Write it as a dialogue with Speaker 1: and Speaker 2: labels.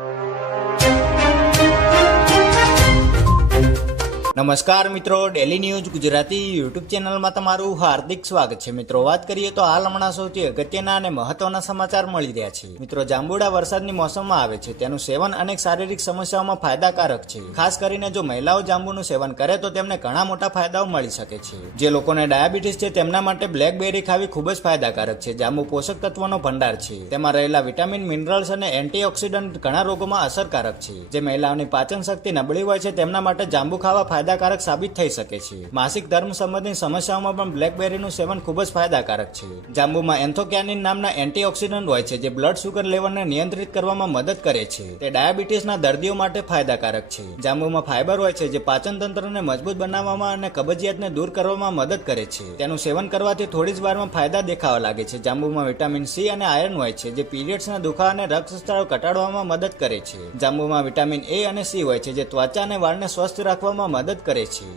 Speaker 1: you. નમસ્કાર મિત્રો daily news Gujarati YouTube ચેનલમાં તમારું હાર્દિક સ્વાગત છે. મિત્રો, વાત કરીએ તો હાલ હમણાં સૌથી અગત્યના અને મહત્વના સમાચાર મળી રહ્યા છે. મિત્રો, જાંબુડા વરસાદની મોસમમાં આવે છે. તેનું સેવન અનેક શારીરિક સમસ્યાઓમાં ફાયદાકારક છે. ખાસ કરીને જો મહિલાઓ જાંબુનું સેવન કરે તો તેમને ઘણા મોટા ફાયદાઓ મળી શકે છે. જે લોકોને ડાયાબિટીસ છે તેમના માટે બ્લેકબેરી ખાવી ખૂબ જ ફાયદાકારક છે. જાંબુ પોષક તત્વોનો ભંડાર છે. તેમાં રહેલા વિટામિન, મિનરલ્સ અને એન્ટીઓક્સિડન્ટ ઘણા રોગોમાં અસરકારક છે. જે મહિલાઓની પાચન શક્તિ નબળી હોય છે તેમના માટે જાંબુ ખાવા ફાયદાકારક સાબિત થઈ શકે છે. માસિક ધર્મ સંબંધિત સમસ્યાઓમાં પણ બ્લેકબેરીનું સેવન ખૂબ જ ફાયદાકારક છે. જાંબુમાં એન્થોક્યાનિન નામના એન્ટીઓક્સિડન્ટ હોય છે જે બ્લડ શુગર લેવલને નિયંત્રિત કરવામાં મદદ કરે છે. તે ડાયાબિટીસના દર્દીઓ માટે ફાયદાકારક છે. જાંબુમાં ફાઇબર હોય છે જે પાચન તંત્રને મજબૂત બનાવવામાં અને કબજિયાતને દૂર કરવામાં મદદ કરે છે. તેનું સેવન કરવાથી થોડી જ વારમાં ફાયદા દેખાવા લાગે છે. જાંબુમાં વિટામિન સી અને આયર્ન હોય છે જે પીરિયડ્સના દુખા અને રક્તસ્ત્રાવ ઘટાડવામાં મદદ કરે છે. જાંબુમાં વિટામિન એ અને સી હોય છે જે ત્વચા અને વાળને સ્વસ્થ રાખવામાં મદદ કરે છે.